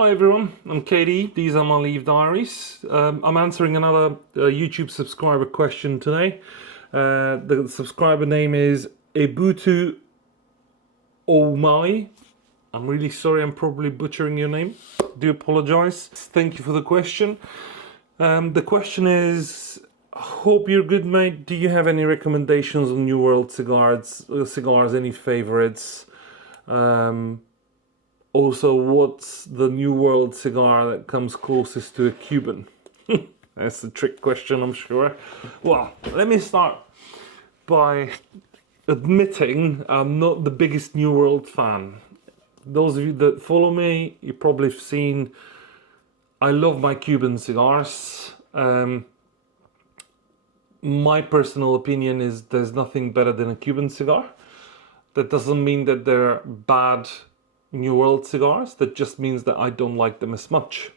Hi everyone, I'm Katie. These are my Leaf Diaries. I'm answering another YouTube subscriber question today. The subscriber name is Ebutu Omai. I'm really sorry, I'm probably butchering your name. Do apologize. Thank you for the question. The question is, hope you're good, mate. Do you have any recommendations on New World cigars? Any favorites? Also, what's the New World cigar that comes closest to a Cuban? That's a trick question, I'm sure. Well, let me start by admitting I'm not the biggest New World fan. Those of you that follow me, you probably have seen I love my Cuban cigars. My personal opinion is there's nothing better than a Cuban cigar. That doesn't mean that they're bad New World cigars, that just means that I don't like them as much.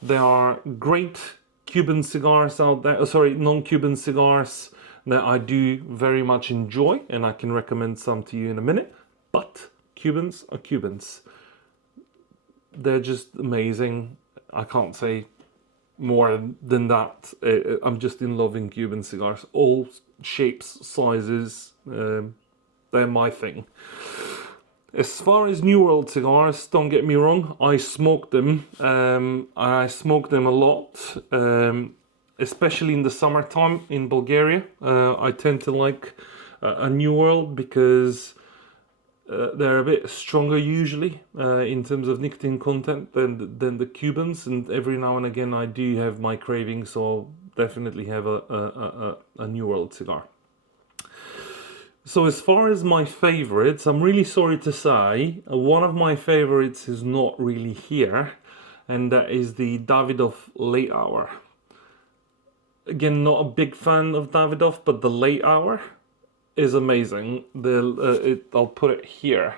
There are great Cuban cigars out there, non-Cuban cigars that I do very much enjoy, and I can recommend some to you in a minute, but Cubans are Cubans. They're just amazing. I can't say more than that. I'm just in love with Cuban cigars. All shapes, sizes, they're my thing. As far as New World cigars, don't get me wrong, I smoked them. I smoked them a lot, especially in the summertime in Bulgaria. I tend to like a New World because they're a bit stronger usually in terms of nicotine content than the Cubans, and every now and again I do have my cravings, so I'll definitely have a New World cigar. So as far as my favorites, I'm really sorry to say, one of my favorites is not really here, and that is the Davidov Late Hour. Again, not a big fan of Davidov, but the Late Hour is amazing. I'll put it here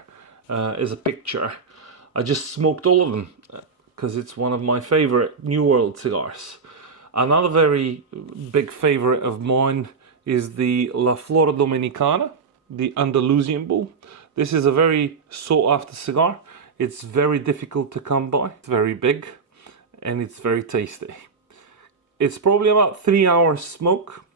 as a picture. I just smoked all of them because it's one of my favorite New World cigars. Another very big favorite of mine is the La Flor Dominicana, the Andalusian Bull. This is a very sought after cigar. It's very difficult to come by. It's very big and it's very tasty. It's probably about 3 hours smoke,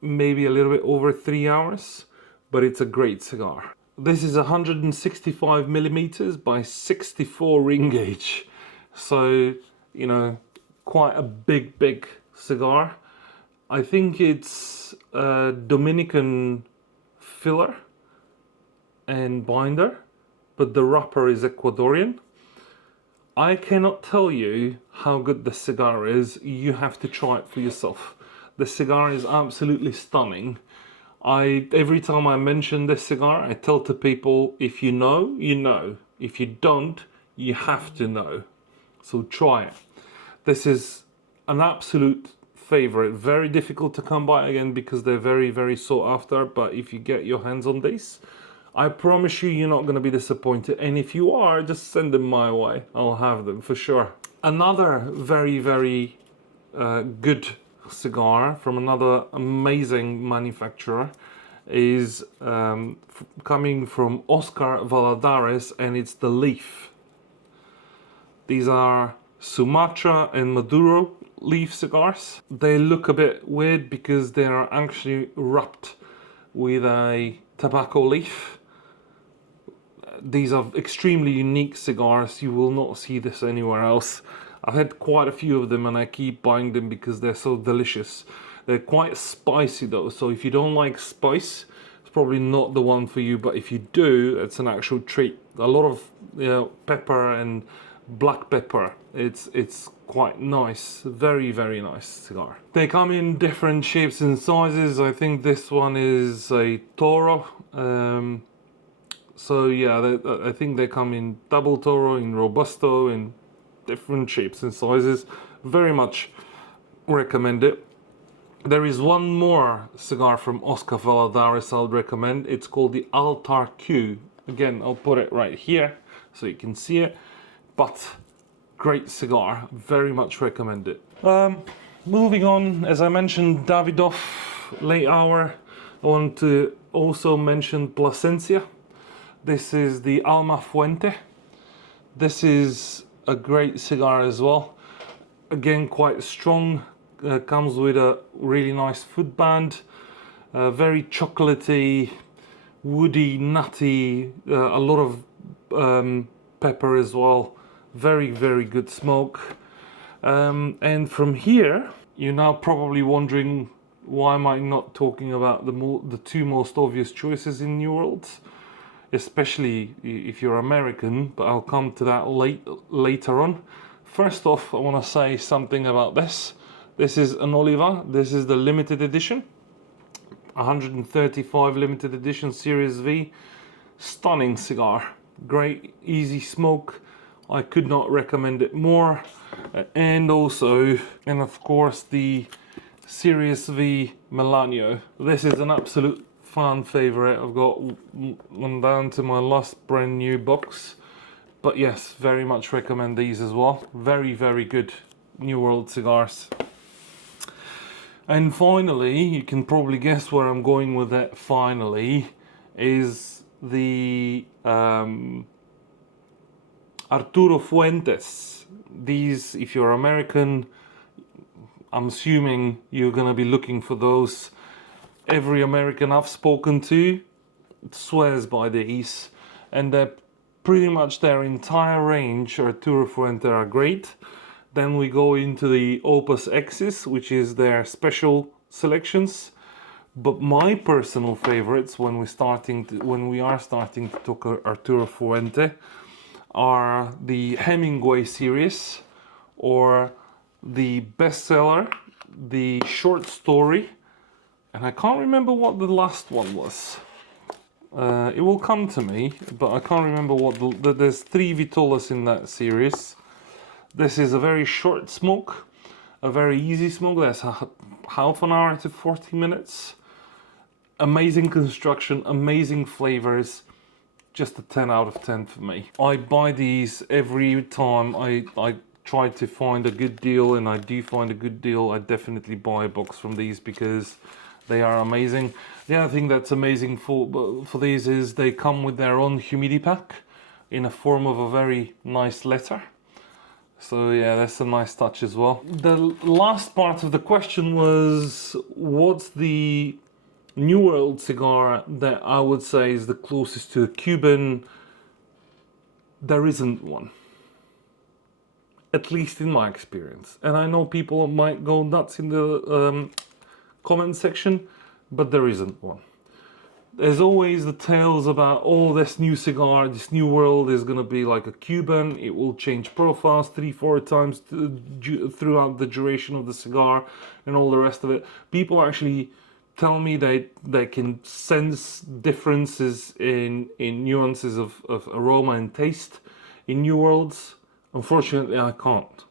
maybe a little bit over 3 hours, but it's a great cigar. This is 165 millimeters by 64 ring gauge. So, you know, quite a big cigar. I think it's a Dominican filler and binder, but the wrapper is Ecuadorian. I cannot tell you how good the cigar is. You have to try it for yourself. The cigar is absolutely stunning. Every time I mention this cigar, I tell to people, if you know, you know. If you don't, you have to know. So try it. This is an absolute favorite. Very difficult to come by again because they're very sought after, but if you get your hands on these, I promise you you're not going to be disappointed, and if you are, just send them my way. I'll have them for sure. Another very good cigar from another amazing manufacturer is coming from Oscar Valladares, and it's the Leaf. These are Sumatra and Maduro leaf cigars. They look a bit weird because they are actually wrapped with a tobacco leaf. These are extremely unique cigars. You will not see this anywhere else. I've had quite a few of them and I keep buying them because they're so delicious. They're quite spicy though, so if you don't like spice, it's probably not the one for you, but if you do, it's an actual treat. A lot of, you know, pepper and black pepper. It's quite nice. Very nice cigar. They come in different shapes and sizes. I think this one is a Toro. So yeah, I think they come in double Toro, in Robusto, in different shapes and sizes. Very much recommend it. There is one more cigar from Oscar Valladares I'll recommend. It's called the Altar Q. Again, I'll put it right here so you can see it. But great cigar, very much recommend it. Moving on, as I mentioned, Davidov Late Hour. I want to also mention Plasencia. This is the Alma Fuente. This is a great cigar as well. Again, quite strong, comes with a really nice foot band, very chocolatey, woody, nutty, a lot of pepper as well. Very, very good smoke. And from here, you're now probably wondering, why am I not talking about the two most obvious choices in New Worlds, especially if you're American, but I'll come to that later on. First off, I want to say something about this. This is an Oliva. This is the limited edition, 135 limited edition Series V. Stunning cigar, great, easy smoke. I could not recommend it more. And of course, the Series V Melanio. This is an absolute fan favorite. I've got one down to my last brand new box. But yes, very much recommend these as well. Very, very good New World cigars. And finally, you can probably guess where I'm going with that finally, is the Aruro Fuentes. These, if you're American, I'm assuming you're gonna be looking for those. Every American I've spoken to swears by these, and they're pretty much their entire range. Aruro Fuente are great. Then we go into the Opus X's, which is their special selections. But my personal favorites, when we are starting to talk Aruro Fuente, are the Hemingway series, or the bestseller, the short story, and I can't remember what the last one was. It will come to me, but I can't remember what there's 3 Vitolas in that series. This is a very short smoke, a very easy smoke. That's half an hour to 40 minutes. Amazing construction, amazing flavors. Just a 10 out of 10 for me. I buy these every time I try to find a good deal, and I do find a good deal. I definitely buy a box from these because they are amazing. The other thing that's amazing for these is they come with their own humidity pack in a form of a very nice letter. So yeah, that's a nice touch as well. The last part of the question was, what's the New World cigar that I would say is the closest to a Cuban? There isn't one. At least in my experience. And I know people might go nuts in the comment section, but there isn't one. There's always the tales about, oh, this new cigar, this New World is going to be like a Cuban. It will change profiles 3-4 times throughout the duration of the cigar and all the rest of it. People actually tell me they can sense differences in nuances of aroma and taste in New Worlds. Unfortunately, I can't.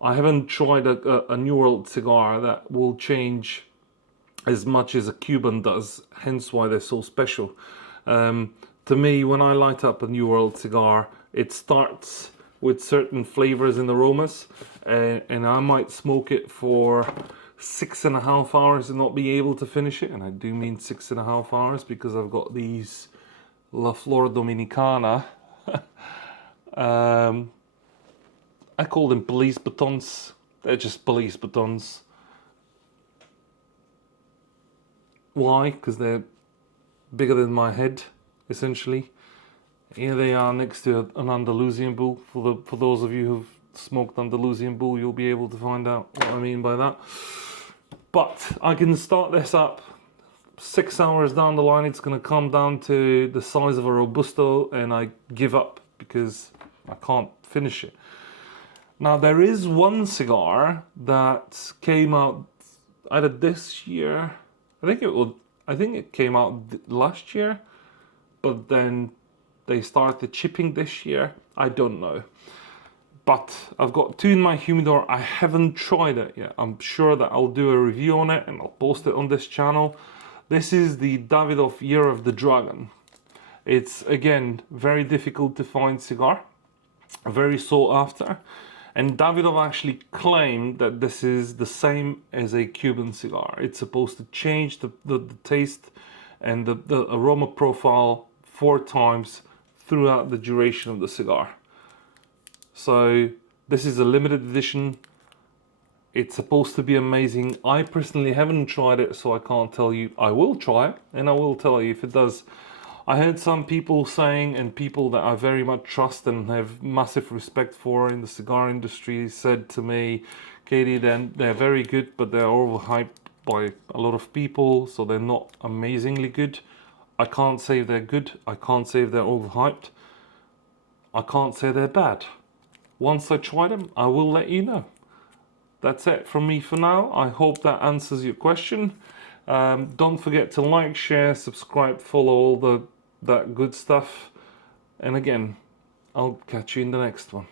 I haven't tried a New World cigar that will change as much as a Cuban does, hence why they're so special. To me, when I light up a New World cigar, it starts with certain flavors and aromas, and I might smoke it for 6.5 hours and not be able to finish it. And I do mean 6.5 hours, because I've got these La Flor Dominicana. I call them police batons. They're just police batons. Why? Because they're bigger than my head, essentially. Here they are next to an Andalusian bull. For those of you who've smoked Andalusian bull, you'll be able to find out what I mean by that. But I can start this up 6 hours down the line. It's going to come down to the size of a Robusto, and I give up because I can't finish it. Now, there is one cigar that came out either this year. I think it came out last year, but then they started shipping this year. I don't know. But I've got 2 in my humidor. I haven't tried it yet. I'm sure that I'll do a review on it and I'll post it on this channel. This is the Davidov Year of the Dragon. It's, again, very difficult to find cigar. Very sought after. And Davidov actually claimed that this is the same as a Cuban cigar. It's supposed to change the taste and the aroma profile 4 times throughout the duration of the cigar. So this is a limited edition. It's supposed to be amazing. I personally haven't tried it, so I can't tell you. I will try it, and I will tell you if it does. I heard some people saying, and people that I very much trust and have massive respect for in the cigar industry, said to me, Katie, then they're very good, but they're overhyped by a lot of people, so they're not amazingly good. I can't say they're good. I can't say they're overhyped. I can't say they're bad. Once I try them, I will let you know. That's it from me for now. I hope that answers your question. Don't forget to like, share, subscribe, follow all that good stuff. And again, I'll catch you in the next one.